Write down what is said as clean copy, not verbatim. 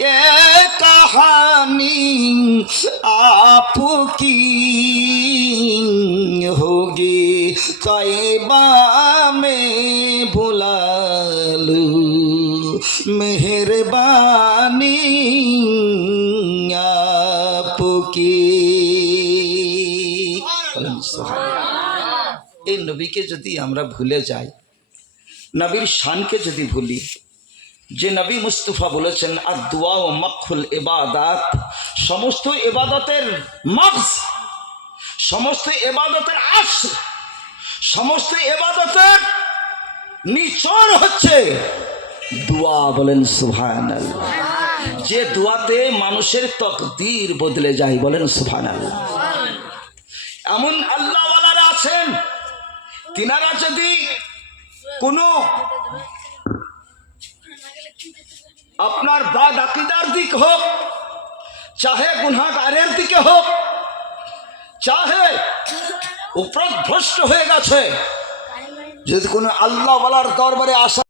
ये कहानी आपकी होगी तैबा में भुला लूं मेहरबानी आपकी। এই নবীকে যদি আমরা ভুলে যাই, নবীর শানকে যদি ভুলি, যে নবী মুস্তাফা বলেছেন আদ-দুআ ও মাখুল ইবাদাত, সমস্ত ইবাদতের মাগজ, সমস্ত ইবাদতের আসল, সমস্ত ইবাদতের নিচড় হচ্ছে দোয়া। বলেন সুবহানাল্লাহ। যে দোয়াতে মানুষের তকদির বদলে যায়, বলেন সুবহানাল্লাহ। এমন আল্লাহওয়ালারা আছেন, তিনারা যদি কোনো আপনার বাদ আকিদার দিক হোক, চাহে গুনাহগারের দিকে হোক, চাহে উপরভ্রষ্ট হয়ে গেছে, যদি কোনো আল্লাহওয়ালার দরবারে আসা